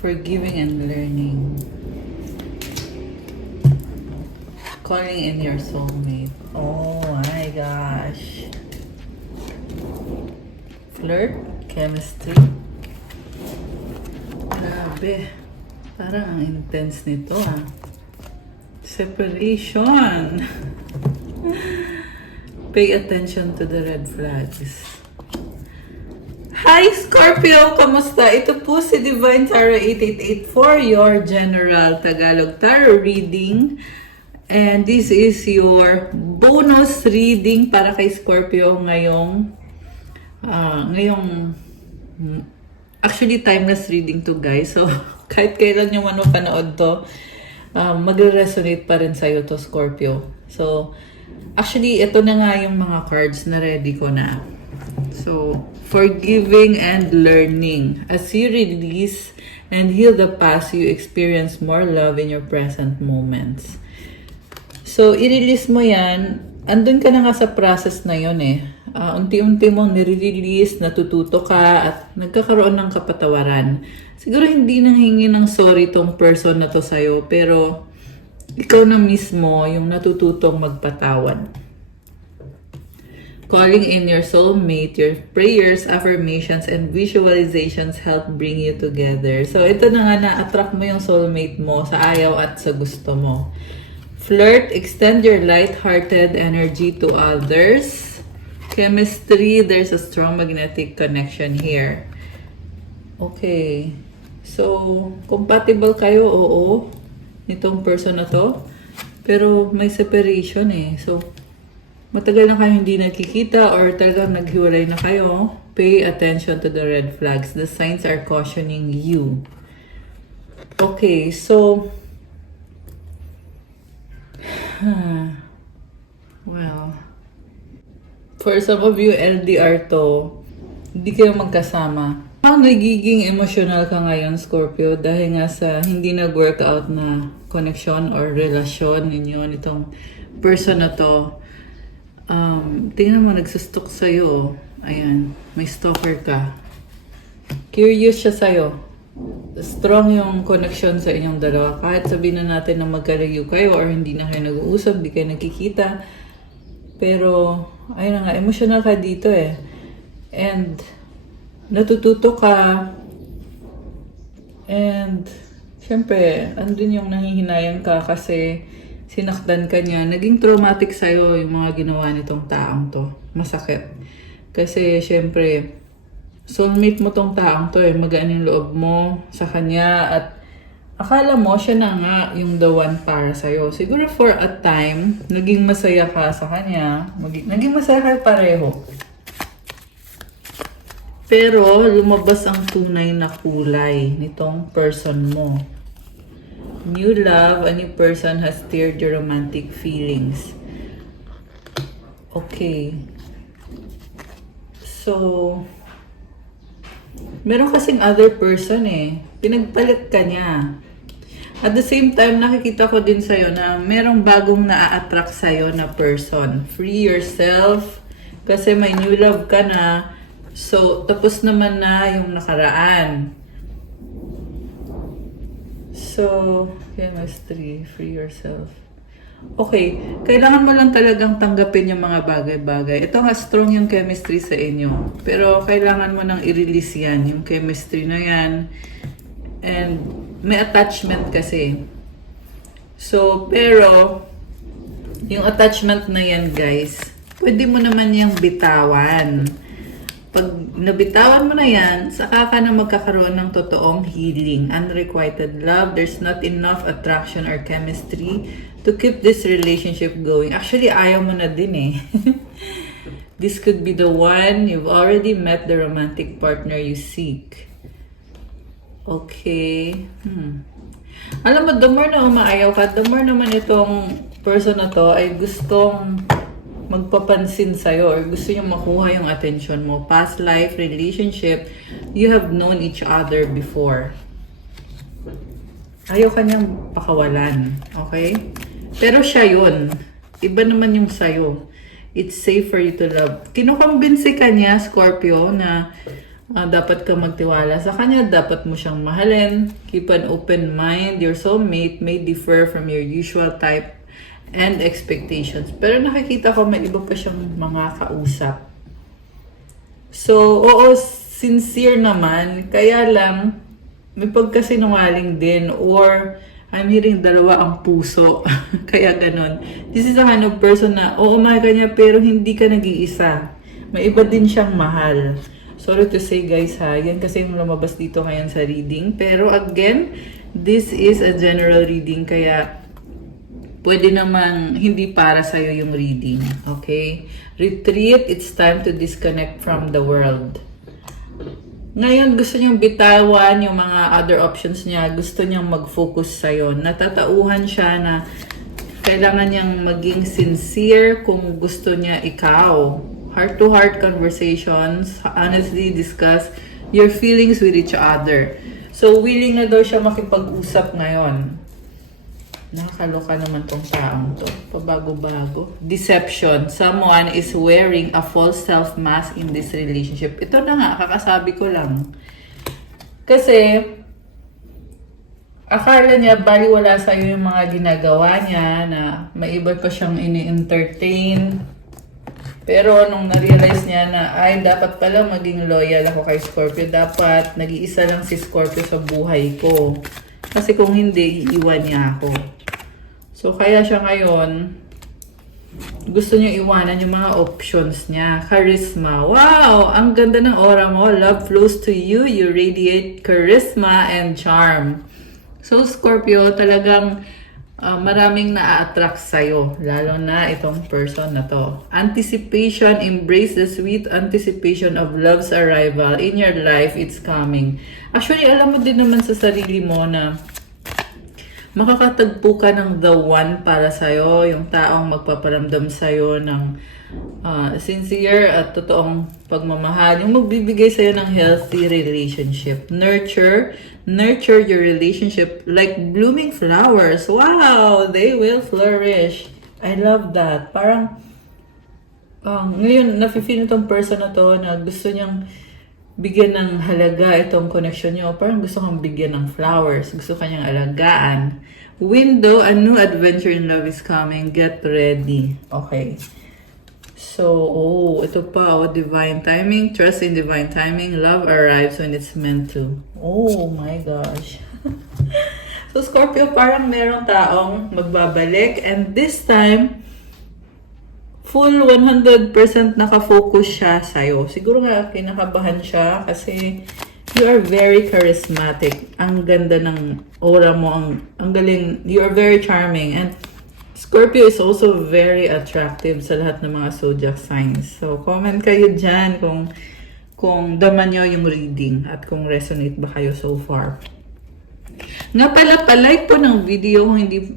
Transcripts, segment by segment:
Forgiving and learning. Calling in your soulmate. Oh my gosh. Flirt, chemistry. Grabe. Parang ang intense nito ah. Separation. Pay attention to the red flags. Hi Scorpio! Kamusta? Ito po si Divine Tarot 888 for your General Tagalog Tarot reading. And this is your bonus reading para kay Scorpio ngayong actually timeless reading to guys. So kahit kailan nyo man mapanood to, magre-resonate pa rin sa'yo to Scorpio. So actually ito na nga yung mga cards na ready ko na. So forgiving and learning. As you release and heal the past, you experience more love in your present moments. So, i-release mo yan. Andun ka na nga sa process na yun eh. Unti-unti mong nire-release, natututo ka, at nagkakaroon ng kapatawaran. Siguro hindi nanghingi ng sorry tong person na to sa'yo, pero ikaw na mismo yung natututong magpatawad. Calling in your soulmate, your prayers, affirmations, and visualizations help bring you together. So, ito na nga na-attract mo yung soulmate mo sa ayaw at sa gusto mo. Flirt, extend your light-hearted energy to others. Chemistry, there's a strong magnetic connection here. Okay. So, compatible kayo, oo, nitong person na to. Pero may separation eh. So, matagal na kayo hindi nagkikita or talagang naghiwalay na kayo, pay attention to the red flags. The signs are cautioning you. Okay, so, well, for some of you, LDR to, hindi kayo magkasama. Ang nagiging emotional ka ngayon, Scorpio, dahil nga sa hindi nag-workout na connection or relasyon ninyo nitong person na to. Tingnan mo, nagsustok sa'yo. Ayan, may stalker ka. Curious siya sa'yo. Strong yung connection sa inyong dalawa. Kahit sabihin na natin na magkalayo kayo or hindi na kayo nag-uusap, hindi kayo nagkikita. Pero, ayun na nga, emotional ka dito eh. And, natututo ka. And, syempre, andun yung nangihinayang ka kasi sinaktan ka niya, naging traumatic sa'yo yung mga ginawa nitong taong to. Masakit. Kasi, syempre, soulmate mo tong taong to eh. Magaan yung loob mo sa kanya at akala mo siya na nga yung the one para sa'yo. Siguro for a time, naging masaya ka sa kanya. Naging masaya kayo pareho. Pero, lumabas ang tunay na kulay nitong person mo. New love, a new person has stirred your romantic feelings. Okay. So, meron kasing other person eh. Pinagpalit ka niya. At the same time, nakikita ko din sa'yo na merong bagong na-attract sa'yo na person. Free yourself. Kasi may new love ka na. So, tapos naman na yung nakaraan. So, chemistry, free yourself. Okay, kailangan mo lang talagang tanggapin yung mga bagay-bagay. Ito nga, strong yung chemistry sa inyo. Pero kailangan mo nang i-release yan, yung chemistry na yan. And may attachment kasi. So, pero, yung attachment na yan, guys, pwede mo naman yung bitawan. Pag nabitawan mo na yan, saka ka na magkakaroon ng totoong healing. Unrequited love, there's not enough attraction or chemistry to keep this relationship going. Actually, ayaw mo na din eh. This could be the one. You've already met the romantic partner you seek. Okay. Alam mo, the more na umaayaw ka, the more naman itong person na to ay gustong magpapansin sa'yo or gusto nyo makuha yung attention mo. Past life, relationship, you have known each other before. Ayaw kanyang pakawalan. Okay? Pero siya yun. Iba naman yung sa'yo. It's safe for you to love. Kinukumbinsi ka niya, Scorpio, na Dapat ka magtiwala sa kanya, dapat mo siyang mahalin. Keep an open mind. Your soulmate may differ from your usual type and expectations. Pero nakikita ko may iba pa siyang mga kausap. So, oo, sincere naman. Kaya lang, may pagkasinungaling din or I'm hearing dalawa ang puso. Kaya ganon. This is the kind of person na, oo, mahal ka niya pero hindi ka nag-iisa. May iba din siyang mahal. Sorry to say guys ha, yan kasi yung lumabas dito ngayon sa reading. Pero again, this is a general reading kaya pwede namang hindi para sa'yo yung reading. Okay? Retreat, it's time to disconnect from the world. Ngayon, gusto niyang bitawan yung mga other options niya. Gusto niyang mag-focus sa'yo. Natatauhan siya na kailangan niyang maging sincere kung gusto niya ikaw. Heart-to-heart conversations, honestly discuss your feelings with each other. So, willing na daw siya makipag-usap ngayon. Nakakaloka naman tong taong to. Pabago-bago. Deception. Someone is wearing a false self-mask in this relationship. Ito na nga, kakasabi ko lang. Kasi, akala niya baliwala sa'yo yung mga ginagawa niya na may iba pa siyang ini-entertain. Pero nung na-realize niya na, ay, dapat pala maging loyal ako kay Scorpio. Dapat nag-iisa lang si Scorpio sa buhay ko. Kasi kung hindi, iiwan niya ako. So, kaya siya ngayon, gusto niya iwanan yung mga options niya. Charisma. Wow! Ang ganda ng aura mo. Love flows to you. You radiate charisma and charm. So, Scorpio, talagang maraming na-attract sa'yo. Lalo na itong person na to. Anticipation. Embrace the sweet anticipation of love's arrival. In your life, it's coming. Actually, alam mo din naman sa sarili mo na makakatagpo ka ng the one para sa'yo, yung taong magpaparamdam sa'yo ng sincere at totoong pagmamahal, yung magbibigay sa'yo ng healthy relationship. Nurture your relationship like blooming flowers. Wow! They will flourish. I love that. Parang, ngayon, nafe-feel itong person na to na gusto niyang bigyan ng halaga itong connection niyo. Parang gusto kang bigyan ng flowers. Gusto kanyang alagaan. Window, a new adventure in love is coming. Get ready. Okay. So, ito pa, divine timing. Trust in divine timing. Love arrives when it's meant to. Oh my gosh. So, Scorpio, parang merong taong magbabalik. And this time, full 100% nakafocus siya sa'yo. Siguro nga kinakabahan siya kasi you are very charismatic. Ang ganda ng aura mo. Ang galing. You are very charming. And Scorpio is also very attractive sa lahat ng mga zodiac signs. So, comment kayo dyan kung daman nyo yung reading at kung resonate ba kayo so far. Nga pala, palike po ng video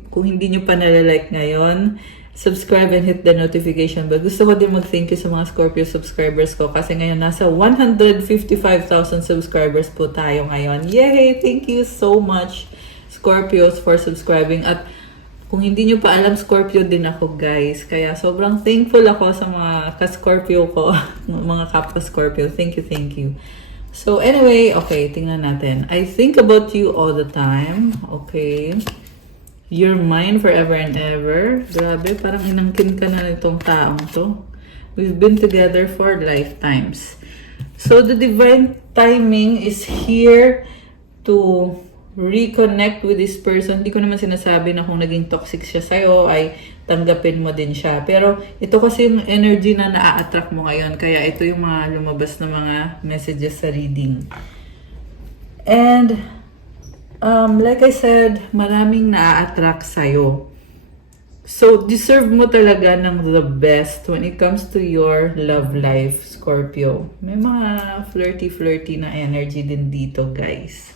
kung hindi nyo pa nalalike ngayon. Subscribe and hit the notification bell. Gusto ko din mag-thank you sa mga Scorpio subscribers ko kasi ngayon nasa 155,000 subscribers po tayo ngayon. Yay! Thank you so much, Scorpios, for subscribing. At kung hindi nyo pa alam, Scorpio din ako, guys. Kaya sobrang thankful ako sa mga ka-Scorpio ko, mga kapwa-Scorpio. Thank you. So anyway, okay, tingnan natin. I think about you all the time. Okay. You're mine forever and ever. Grabe, parang inangkin ka na nitong taong to. We've been together for lifetimes. So the divine timing is here to reconnect with this person. Hindi ko naman sinasabi na kung naging toxic siya sa'yo ay tanggapin mo din siya. Pero ito kasi yung energy na na-attract mo ngayon. Kaya ito yung mga lumabas na mga messages sa reading. And like I said, maraming na-attract sa'yo. So, deserve mo talaga ng the best when it comes to your love life, Scorpio. May mga flirty na energy din dito, guys.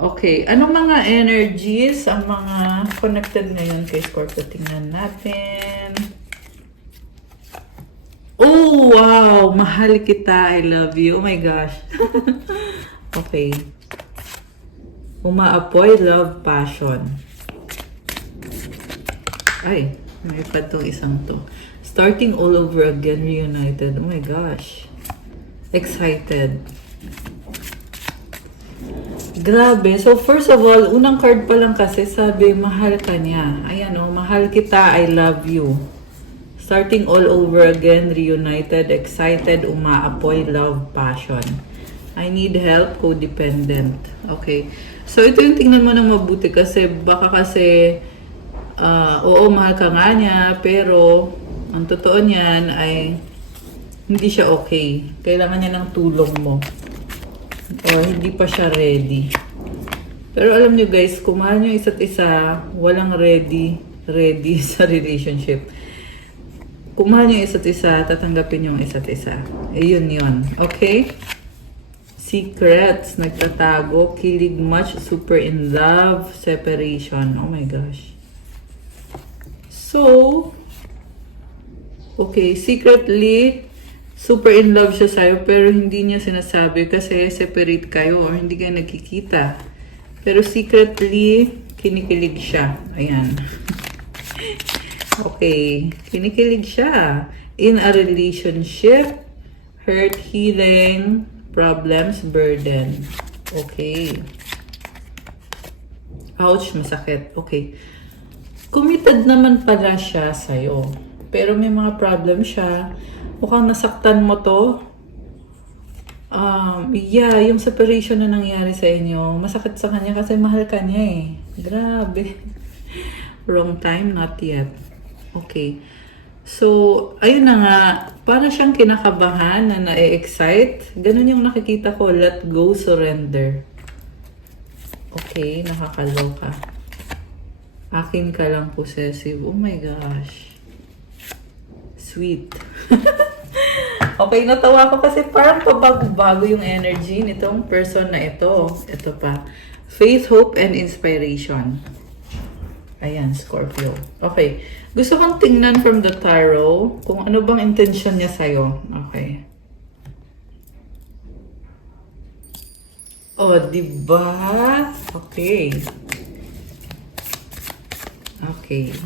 Okay, anong mga energies ang mga connected ngayon kay Scorpio? Tingnan natin. Oh, wow! Mahal kita. I love you. Oh my gosh. Okay. Umaapoy, love, passion. Ay, may pa itong isang to. Starting all over again, reunited. Oh my gosh. Excited. Grabe. So, first of all, unang card pa lang kasi sabi, mahal ka niya. Ayan o, mahal kita, I love you. Starting all over again, reunited, excited, umaapoy, love, passion. I need help, codependent. Okay. So, ito yung tingnan mo ng mabuti kasi baka kasi, oo, mahal ka nga niya, pero ang totoo niyan ay hindi siya okay. Kailangan niya ng tulong mo. Or hindi pa siya ready. Pero alam nyo guys, kung mahal nyo isa't isa, walang ready sa relationship. Kung mahal nyo isa't isa, tatanggapin yung isa't isa. Ayun yun. Okay? Secrets, nagtatago, kilig much, super in love, separation. Oh my gosh. So, okay, secretly, super in love siya sa'yo pero hindi niya sinasabi kasi separate kayo or hindi kayo nagkikita. Pero secretly, kinikilig siya. Ayan. Okay, kinikilig siya. In a relationship, hurt, healing, problems, burden. Okay. Ouch, masakit. Okay. Committed naman pala siya sa'yo. Pero may mga problem siya. Mukhang nasaktan mo to. Yeah, yung separation na nangyari sa inyo, masakit sa kanya kasi mahal ka niya eh. Grabe. Wrong time, not yet. Okay. So, ayun na nga, para siyang kinakabahan na na-excite. Ganun yung nakikita ko, let go, surrender. Okay, nakakaloka. Akin ka lang possessive. Oh my gosh. Sweet. Okay, natawa ko kasi parang pabago-bago yung energy nitong person na ito. Ito pa. Faith, hope, and inspiration. Ayan, Scorpio. Okay. Gusto kong tingnan from the tarot kung ano bang intention niya sa'yo. Okay. Oh, diba? Okay. Okay.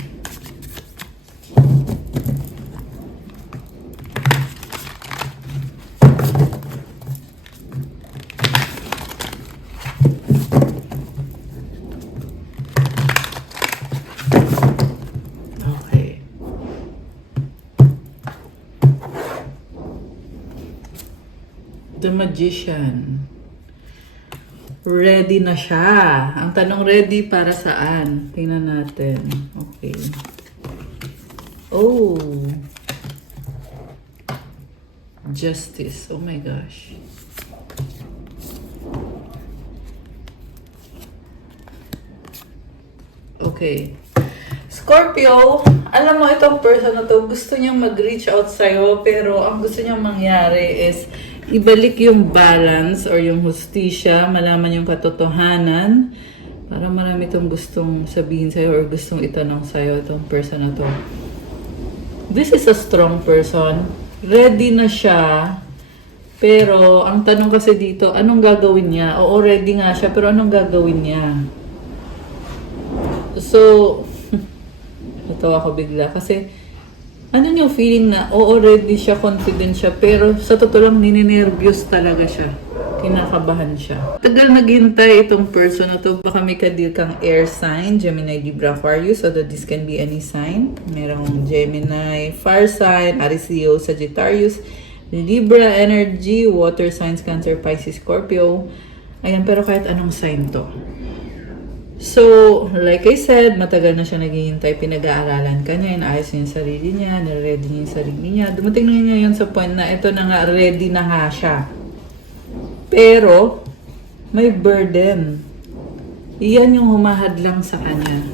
The Magician. Ready na siya. Ang tanong, ready para saan? Tingnan natin. Okay. Oh. Justice. Oh my gosh. Okay. Scorpio, alam mo itong person na to, gusto niyang mag-reach out sa'yo, pero ang gusto niyang mangyari is ibalik yung balance or yung hustisya, malaman yung katotohanan. Para marami itong gustong sabihin sa'yo or gustong itanong sa'yo itong person na to. This is a strong person. Ready na siya. Pero ang tanong kasi dito, anong gagawin niya? Oo, ready nga siya, pero anong gagawin niya? So, natawa ko bigla kasi ano yung feeling na, already siya, confident siya, pero sa totoo lang, nininervyos talaga siya. Kinakabahan siya. Tagal naghintay itong person na to. Baka may kadil kang air sign, Gemini, Libra, Aquarius, so that this can be any sign. Merong Gemini, fire sign, Aries, Leo, Sagittarius, Libra energy, water signs, Cancer, Pisces, Scorpio. Ayan, pero kahit anong sign to. So, like I said, matagal na siya naghihintay, pinag-aaralan ka niya, inaayos niya yung sarili niya, niready niya yung sarili niya. Dumating na niya yun sa point na ito na nga, ready na nga siya. Pero, may burden. Iyan yung humahad lang sa kanya.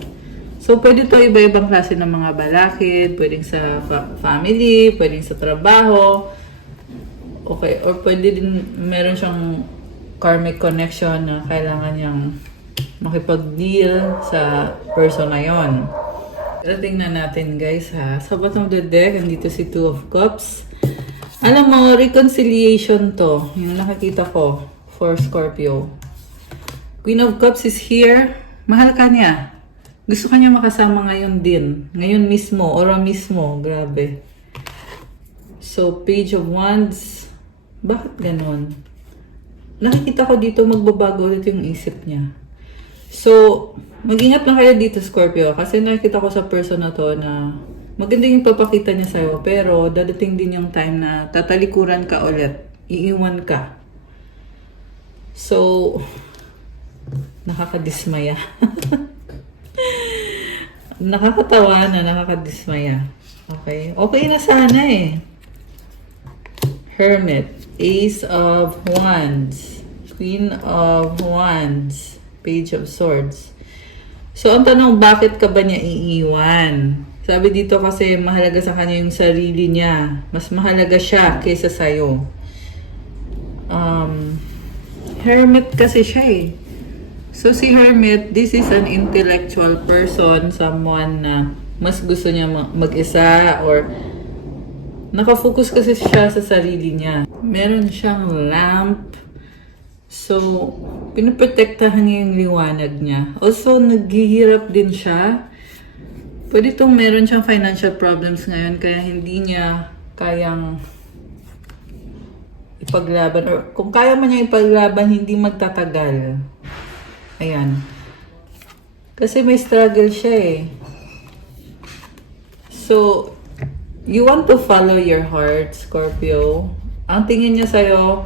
So, pwede to iba-ibang klase ng mga balakid, pwedeng sa family, pwedeng sa trabaho. Okay, or pwede din, meron siyang karmic connection na kailangan niyang makipag-deal sa person na yon. Pero tingnan natin guys ha. Sa bottom of the deck, andito si Two of Cups. Alam mo, reconciliation to. Yung nakakita ko for Scorpio. Queen of Cups is here. Mahal ka niya. Gusto ka niya makasama ngayon din. Ngayon mismo, ora mismo. Grabe. So, Page of Wands. Bakit ganon? nakikita ko dito magbabago ulit yung isip niya. So, mag-ingat lang kayo dito, Scorpio, kasi nakikita ko sa person na to na maganda yung papakita niya sa'yo, pero dadating din yung time na tatalikuran ka ulit, iiwan ka. So, nakakadismaya. Nakakatawa na, nakakadismaya. Okay? Okay na sana eh. Hermit, Ace of Wands, Queen of Wands, Page of Swords. So, ang tanong, bakit ka ba niya iiwan? Sabi dito kasi mahalaga sa kanya yung sarili niya. Mas mahalaga siya kaysa sa'yo. Hermit kasi siya eh. So, si Hermit, this is an intellectual person, someone na mas gusto niya mag-isa or nakafocus kasi siya sa sarili niya. Meron siyang lamp. So, pinoprotektahan niya yung liwanag niya. Also, naghihirap din siya. Pwede itong meron siyang financial problems ngayon kaya hindi niya kayang ipaglaban. Or kung kaya man niya ipaglaban, hindi magtatagal. Ayan. Kasi may struggle siya eh. So, you want to follow your heart, Scorpio. Ang tingin niya sa'yo,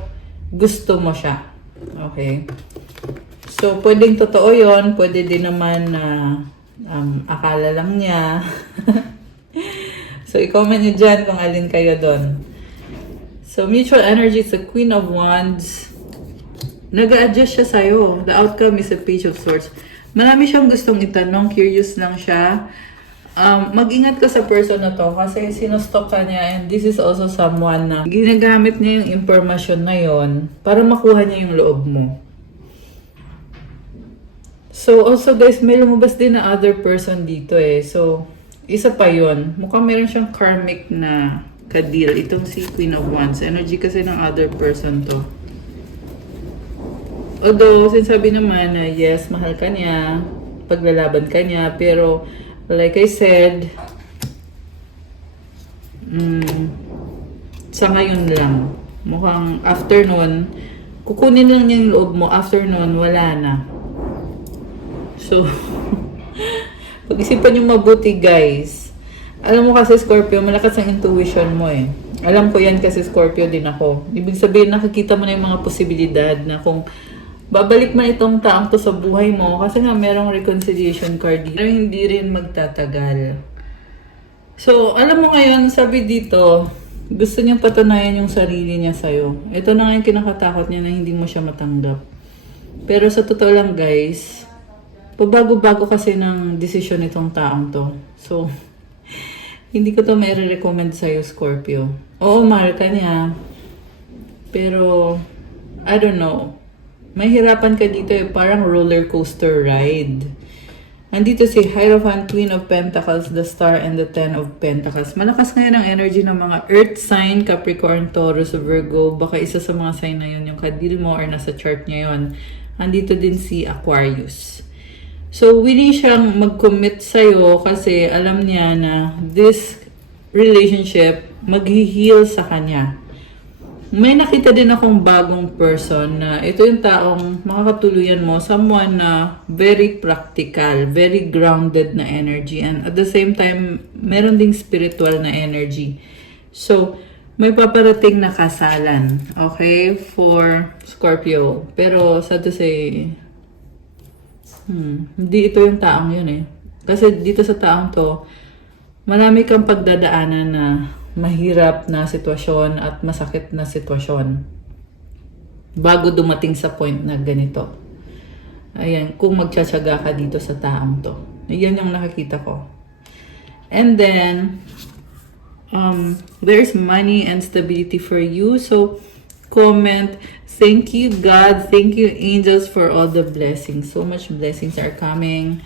gusto mo siya. Okay? So, pwedeng totoo yon, pwede din naman na akala lang niya. So, i-comment niyo dyan kung alin kayo doon. So, mutual energy is the Queen of Wands. Nag-a-adjust siya sa'yo. The outcome is a Page of Swords. Marami siyang gustong itanong, curious lang siya. Mag-ingat ka sa person na to kasi sinustop ka niya and this is also someone na ginagamit niya yung information na yon para makuha niya yung loob mo. So also guys, may lumabas din na other person dito eh. So isa pa yon. Mukhang meron siyang karmic na ka-deal. Itong si Queen of Wands. Energy kasi ng other person to. Although, sinasabi naman na yes, mahal ka niya, paglalaban ka niya, pero like I said, sa ngayon lang. Mukhang after nun, kukunin lang niya yung loob mo. After nun, wala na. So, pag-isipan yung mabuti guys. Alam mo kasi Scorpio, malakas ang intuition mo eh. Alam ko yan kasi Scorpio din ako. Ibig sabihin, nakikita mo na yung mga posibilidad na kung babalik man itong taong to sa buhay mo kasi nga merong reconciliation card dito. Pero hindi rin magtatagal. So, alam mo ngayon, sabi dito, gusto niyang patunayan yung sarili niya sa'yo. Ito na nga yung kinakatakot niya na hindi mo siya matanggap. Pero sa totoo lang guys, pabago-bago kasi ng desisyon itong taong to. So, hindi ko to may recommend sa'yo, Scorpio. Oo, mahal ka niya. Pero, I don't know. May hirapan ka dito eh, parang roller coaster ride. Andito si Hierophant, Queen of Pentacles, the Star, and the Ten of Pentacles. Malakas ngayon ang energy ng mga Earth sign, Capricorn, Taurus, Virgo. Baka isa sa mga sign na yun yung kadil mo or nasa chart niya yun. Andito din si Aquarius. So, willing siyang mag-commit sa'yo kasi alam niya na this relationship mag-heal sa kanya. May nakita din akong bagong person na ito yung taong makakatuluyan mo, someone na very practical, very grounded na energy, and at the same time, meron ding spiritual na energy. So, may paparating na kasalan, okay, for Scorpio. Pero, sad to say, hindi ito yung taong yun eh. Kasi dito sa taong to, marami kang pagdadaanan na mahirap na sitwasyon at masakit na sitwasyon bago dumating sa point na ganito. Ayan, kung magtsatsaga ka dito sa taong to. Yan yung nakikita ko. And then, there's money and stability for you. So, comment, thank you God, thank you angels for all the blessings. So much blessings are coming.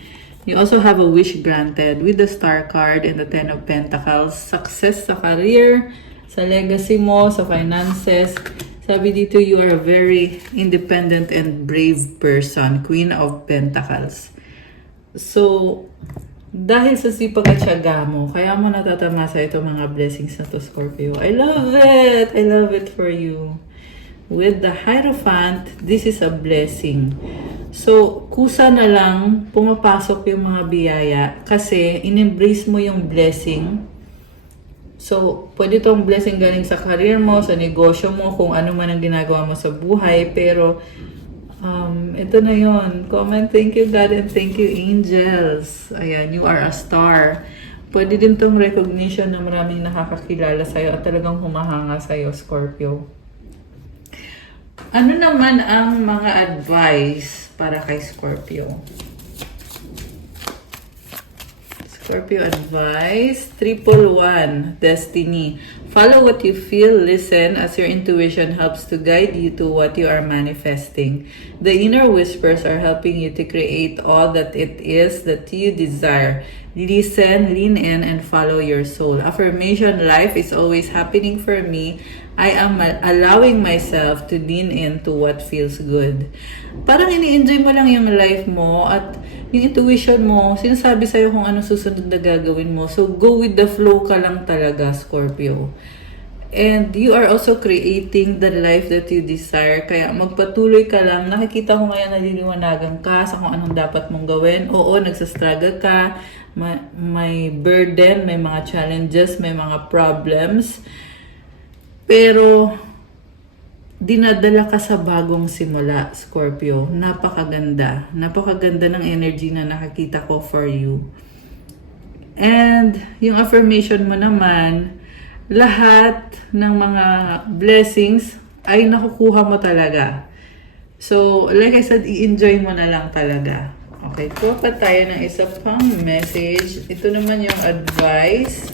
You also have a wish granted with the Star card and the Ten of Pentacles. Success sa career, sa legacy mo, sa finances. Sabi dito, you are a very independent and brave person. Queen of Pentacles. So, dahil sa sipag at tiyaga mo, kaya mo natatamasa itong mga blessings na to, Scorpio. I love it! I love it for you. with the Hierophant, this is a blessing. So, kusa na lang pumapasok yung mga biyaya kasi in-embrace mo yung blessing. So, pwede tong blessing galing sa career mo, sa negosyo mo, kung ano man ang ginagawa mo sa buhay. Pero, ito na yon. Comment, thank you God and thank you angels. Ayan, you are a star. Pwede din tong recognition na maraming nakakakilala sa'yo at talagang humahanga sa'yo, Scorpio. Ano naman ang mga advice para kay Scorpio? Scorpio advice, 111, destiny. Follow what you feel, listen as your intuition helps to guide you to what you are manifesting. The inner whispers are helping you to create all that it is that you desire. Listen, lean in, and follow your soul. Affirmation, life is always happening for me. I am allowing myself to lean into what feels good. Parang ini-enjoy mo lang yung life mo at yung intuition mo, sinasabi sa'yo kung ano susunod na gagawin mo. So, go with the flow ka lang talaga, Scorpio. And you are also creating the life that you desire. Kaya magpatuloy ka lang. Nakikita ko ngayon naliliwanagan ka sa kung anong dapat mong gawin. Oo, nagsastruggle ka. May burden, may mga challenges, may mga problems. Pero, dinadala ka sa bagong simula, Scorpio. Napakaganda. Napakaganda ng energy na nakakita ko for you. And, yung affirmation mo naman, lahat ng mga blessings ay nakukuha mo talaga. So, like I said, i-enjoy mo na lang talaga. Okay, kuha pa tayo ng isa pang message. Ito naman yung advice.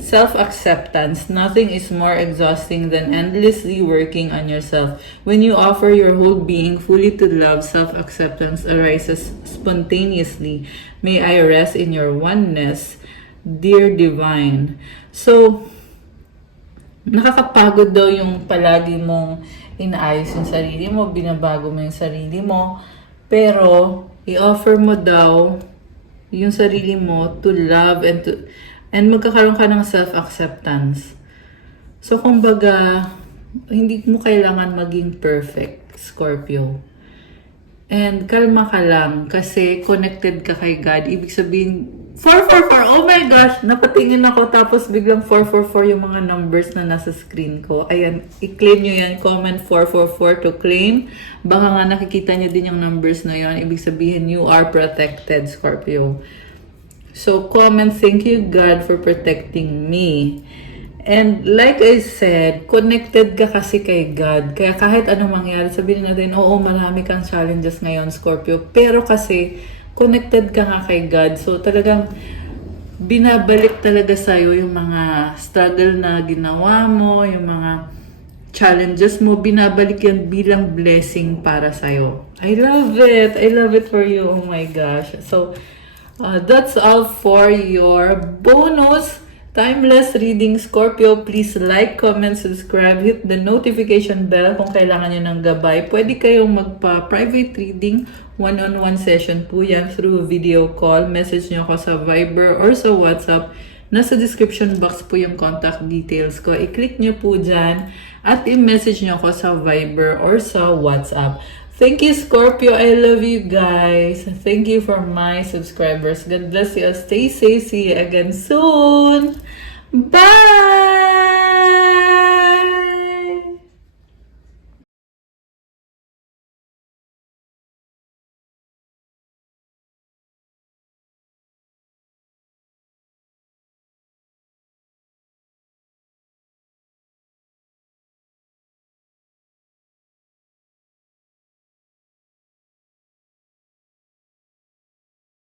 Self-acceptance. Nothing is more exhausting than endlessly working on yourself. When you offer your whole being fully to love, self-acceptance arises spontaneously. May I rest in your oneness, dear divine. So, nakakapagod daw yung palagi mong inaayos yung sarili mo, binabago mo yung sarili mo, pero i-offer mo daw yung sarili mo to love and magkakaroon ka ng self-acceptance. So, kumbaga, hindi mo kailangan maging perfect, Scorpio. And kalma ka lang kasi connected ka kay God. Ibig sabihin, 444! Oh my gosh! Napatingin ako tapos biglang 444 yung mga numbers na nasa screen ko. Ayan, i-claim nyo yan. Comment 444 to claim. Baka nga nakikita nyo din yung numbers na yan. Ibig sabihin, you are protected, Scorpio. So, comment, thank you God for protecting me. And like I said, connected ka kasi kay God. Kaya kahit anong mangyari, sabihin natin, oo, marami kang challenges ngayon, Scorpio. Pero kasi, connected ka nga kay God. So, talagang binabalik talaga sa'yo yung mga struggle na ginawa mo, yung mga challenges mo, binabalik yan bilang blessing para sa'yo. I love it. I love it for you. Oh my gosh. So, that's all for your bonus timeless reading, Scorpio. Please like, comment, subscribe, hit the notification bell kung kailangan nyo ng gabay. Pwede kayong magpa-private reading, one-on-one session po yan through video call. Message nyo ako sa Viber or sa WhatsApp. Nasa description box po yung contact details ko. I-click nyo po dyan at i-message nyo ako sa Viber or sa WhatsApp. Thank you, Scorpio. I love you guys. Thank you for my subscribers. God bless you. Stay safe. See you again soon. Bye!